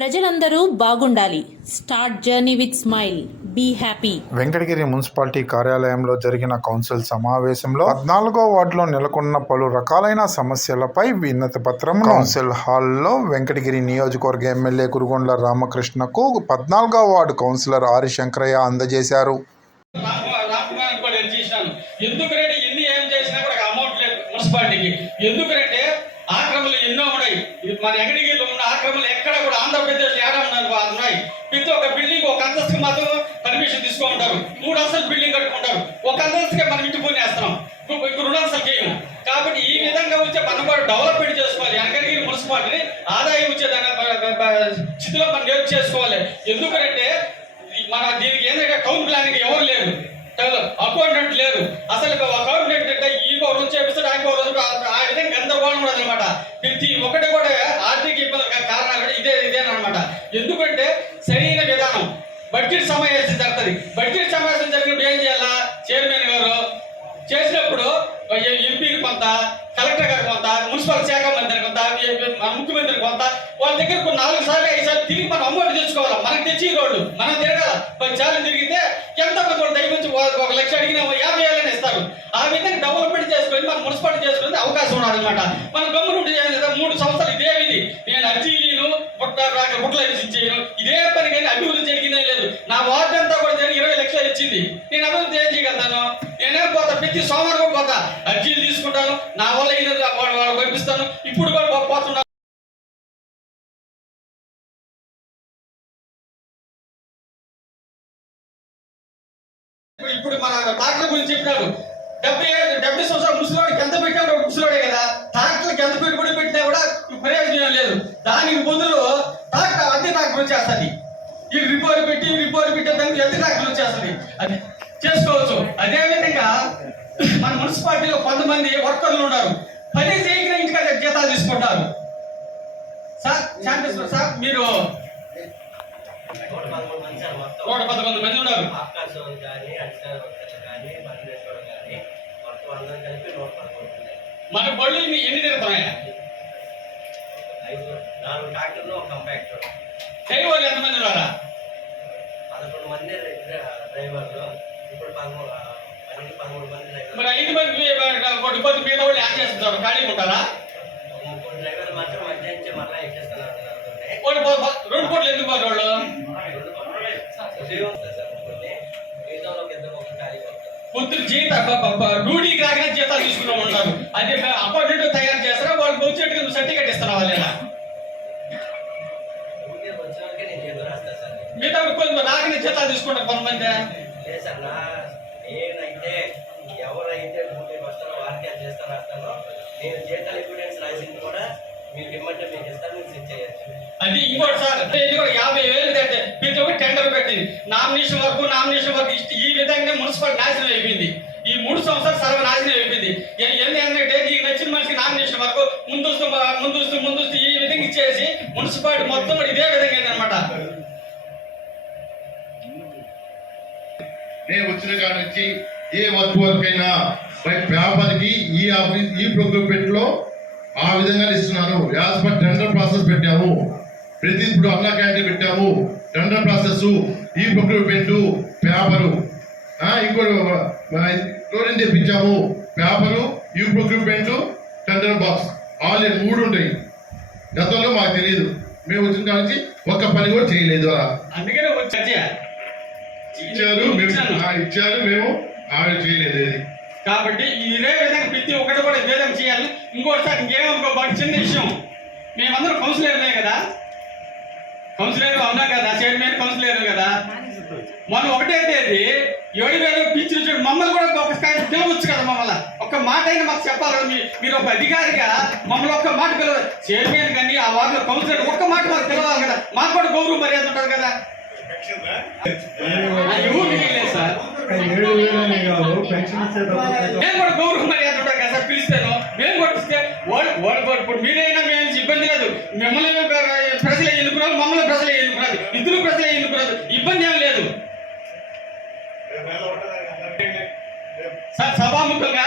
ప్రజలందరూ బాగుండాలి. Start journey with smile. Be happy. Venkatagiri municipality కార్యాలయంలో జరిగిన కౌన్సిల్ సమావేశంలో పద్నాలుగో వార్డులో నెలకొన్న పలు రకాలైన సమస్యలపై విన్నతి పత్రం కౌన్సిల్ హాల్లో వెంకటగిరి నియోజకవర్గ ఎమ్మెల్యే కురుగొండ్ల రామకృష్ణకు పద్నాలుగో వార్డు కౌన్సిలర్ ఆరి శంకరయ్య అందజేశారు. ఎందుకంటే ఎన్ని ఏం చేసినా కూడా అమౌంట్ లేదు మున్సిపాలిటీకి. ఎందుకంటే ఆక్రమణలు ఎన్నో ఉన్నాయి. ఇది మన ఎగడిగిలో కార్యక్రమాలు ఎక్కడ కూడా ఆంధ్రప్రదేశ్ ఏడా ఉన్నాయి. ప్రతి ఒక్క బిల్డింగ్ ఒక అంతస్తుకి మాత్రం పర్మిషన్ తీసుకుంటారు మూడు అంతస్తులు బిల్డింగ్ కట్టుకుంటారు. ఒక అంతస్తుకే మనం ఇంటి పోనీ వేస్తున్నాం రెండు అంతస్తులు చేయము. కాబట్టి ఈ విధంగా వచ్చే మనం కూడా డెవలప్మెంట్ చేసుకోవాలి. వెనకడిగిరి మున్సిపాలిటీని ఆదాయం వచ్చేదాన్ని స్థితిలో మనం నేర్పు చేసుకోవాలి? ఎందుకంటే మన దీనికి ఏంటంటే టౌన్ ప్లానింగ్ ఎవరు లేరు. అకౌంటెంట్ లేరు. అసలు అకౌంటెంట్ అంటే ఈ పౌరులు చేపిస్తాడు ఆ పౌరులు ఆ విధంగా గందరగోళం కూడా అనమాట ప్రతి ఒకటి కూడా ఆర్థిక ఇబ్బంది కారణాలు కూడా ఇదే ఇదేనమాట ఎందుకంటే సరైన విధానం బడ్జెట్ సమావేశం జరుగుతుంది బడ్జెట్ సమావేశం జరిగినప్పుడు ఏం చేయాలా? చైర్మన్ గారు చేసినప్పుడు ఎంపీకి కొంత కలెక్టర్ గారు కొంత మున్సిపల్ శాఖ మంత్రి కొంత మన కొంత వాళ్ళ దగ్గర నాలుగు సార్లు ఐదు సార్లు తిరిగి మనం అమౌంట్ తెచ్చుకోవాలి? మనకి తెచ్చి రోడ్డు మనం తిరగాల. పది సార్లు తిరిగితే ఎంత మంది కూడా ఒక లక్ష అడిగినా యాభై వేలని ఇస్తారు. ఆ విధంగా డెవలప్మెంట్ చేసుకొని మనం మున్సిపాలిటీ చేసుకునే అవకాశం ఉన్నది అనమాట మన గమ్మునుండి మూడు సంవత్సరాలు ఇదే ఇది నేను అర్జీలీను పుట్ట రాక పుట్ల ఇదే పని కానీ అభివృద్ధి జరిగిందే లేదు. నా వార్డు అంతా కూడా జరిగి ఇరవై లక్షలు ఇచ్చింది. నేను అభివృద్ధి ఏం చేయగలుగుతాను? నేనే పోతా? ప్రతి సోమవారం పోతా. అర్జీలు తీసుకుంటాను. నా వల్ల ఇది వాళ్ళు పంపిస్తాను. ఇప్పుడు కూడా పోతున్నాను ఇప్పుడు- ఇప్పుడు మన డాక్టర్ గురించి చెప్పినారు డెబ్బై ఏడు డెబ్బై సంవత్సరాలు ముసలివాడికి ఎంత పెట్టాడు ముసలివాడే కదా. డాక్టర్కి ఎంత పెట్టుబడి పెట్టినా కూడా ప్రయోజనం లేదు. దానికి బదులు దాఖలు చేస్తుంది. ఈ రిపోర్ట్ పెట్టి రిపోర్ట్ పెట్టి దానికి ఎంత దాఖలు చేస్తుంది అది చేసుకోవచ్చు. అదేవిధంగా మన మున్సిపాలిటీలో కొంతమంది వర్కర్లు ఉన్నారు. పని చేయకుండా ఇంటికి జీతాలు తీసుకుంటారు. సార్ శాంతిశ్వర్ సార్ మీరు నూట పదకొండు మంది ఉన్నారు. ఆకాశం కానీ కానీ కానీ మొత్తం అందరం కలిపి నూట పదమూడు మన బళ్ళు ఎన్ని ఎన్ని తిరుగుతున్నాయా? ఐదు నాలుగు ట్రాక్టర్లు ఒక కంపాక్టర్ డ్రైవర్లు ఎంతమంది ఉన్నారా? పదకొండు మంది డ్రైవర్లు. ఇప్పుడు పదమూడు పన్నెండు పదమూడు మంది డ్రైవర్లు. మరి ఐదు మంది కొద్ది మీద వాళ్ళు యాడ్ చేస్తున్నారు ఖాళీ ఉంటారా? ముగ్గురు డ్రైవర్లు మాత్రం మధ్య నుంచి మరలా ఎక్కిస్తున్నారు వాళ్ళు రెండు కోట్లు ఎందుకు పోతారు వాళ్ళు? పొద్దున జీత డ్యూటీకి రాగానే జీతాలు తీసుకుని ఉంటారు. అది అపార్ట్మెంట్ తయారు చేస్తారా వాళ్ళకి వచ్చేట్టుగా సర్టిఫికేట్ ఇస్తారా వాళ్ళు ఊరికే వచ్చిన వాళ్ళకే నేను చేతులు రాస్తాను సార్ మిగతా కొంత రాగానే జీతాలు తీసుకుంటారు కొంతమంది. నేనైతే ఎవరైతే వస్తారో వారికి అది చేస్తాను రాస్తానో నేను జీతాలు ఎవిడెన్స్ రాసింది కూడా మీకు ఇమ్మంటే మీకు ఇస్తాను మీరు చెక్ చేయొచ్చు. అది ఇంకోటి సార్ ఇది కూడా యాభై వేలు కడితే ప్రతి ఒక్కటి టెండర్ పెట్టింది. నామినేషన్ వరకు నామినేషన్ వరకు ఇష్ట- ఈ విధంగా మున్సిపల్ నాశనం అయిపోయింది. ఈ మూడు సంవత్సరాలు సర్వ నాశనం అయిపోయింది ఏంటంటే నీకు నచ్చిన మనిషికి నామినేషన్ వరకు ముందస్తు ముందస్తు ముందస్తు ఈ విధంగా ఇచ్చేసి మున్సిపాలిటీ మొత్తం కూడా ఇదే విధంగా అయిందనమాట నేను వచ్చిన కాడ నుంచి ఏ వర్క్ వర్క్ అయినా వ్యాపారికి ఈ ఆఫీస్ ఈ ప్రొక్యూర్మెంట్లో ఆ విధంగా ఇస్తున్నారు యాజ్ పర్ టెండర్ ప్రాసెస్ పెట్టాము. ప్రతి ఇప్పుడు అన్న క్యాంటీన్ పెట్టాము. టెండర్ ప్రాసెస్ ఈ ప్రొక్యూర్మెంట్ పేపరు. ఇంకోటి ఫ్లోరిన్ తెప్పించాము. పేపరు ఈ ప్రొక్యూర్మెంట్ టెండర్ బాక్స్. ఆల్ మూడు ఉంటాయి. గతంలో మాకు తెలియదు మేము వచ్చిన కాడ నుంచి ఒక్క పని కూడా చేయలేదు అలా. అందుకనే వచ్చి ఇచ్చారు మేము ఆ, ఇచ్చారు మేము ఆవిడ చేయలేదు కాబట్టి ఇదే విధంగా ప్రతి ఒక్కటి కూడా ఇదే విధంగా చేయాలి ఇంకోటి సార్ ఇంకేమనుకోబాటు చిన్న విషయం. మేమందరం కౌన్సిలర్లే కదా? కౌన్సిలర్ అవునా కదా? చైర్మన్ కౌన్సిలర్ కదా? మొన్న ఒకటే తేదీ ఏడు వేలు పిచ్చి చూడు మమ్మల్ని కూడా ఒక స్థాయి పిలవచ్చు కదా మమ్మల్ని. ఒక్క మాట అయినా మాకు చెప్పాలి. కదా మీరు ఒక అధికారిగా మమ్మల్ని ఒక్క మాట పిలవాలి చైర్మన్ కానీ ఆ వార్డులో కౌన్సిలర్ ఒక్క మాట మాకు పిలవాలి కదా. మాకు కూడా గౌరవ మర్యాద ఉంటుంది కదా. మేము కూడా గౌరవ మర్యాద ఉంటాం కదా సార్ పిలిస్తాను మేము కూడా ఇస్తే వాళ్ళు వాళ్ళు కూడా ఇప్పుడు మీరైనా మేము ఇబ్బంది లేదు. మిమ్మల్ని ప్రజలే ఎన్నుకున్నారు మమ్మల్ని ప్రజలే ఎన్నుకున్నారు. ఇద్దరు ప్రజలే ఎన్నుకున్నారు. ఇబ్బంది ఏం లేదు. సార్ సభాముఖంగా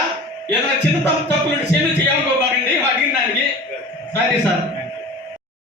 ఏదైనా చిన్న తప్పు తప్పులు క్షమించి ఏమనుకోబాకండి? అడిగిన దానికి సరే సార్.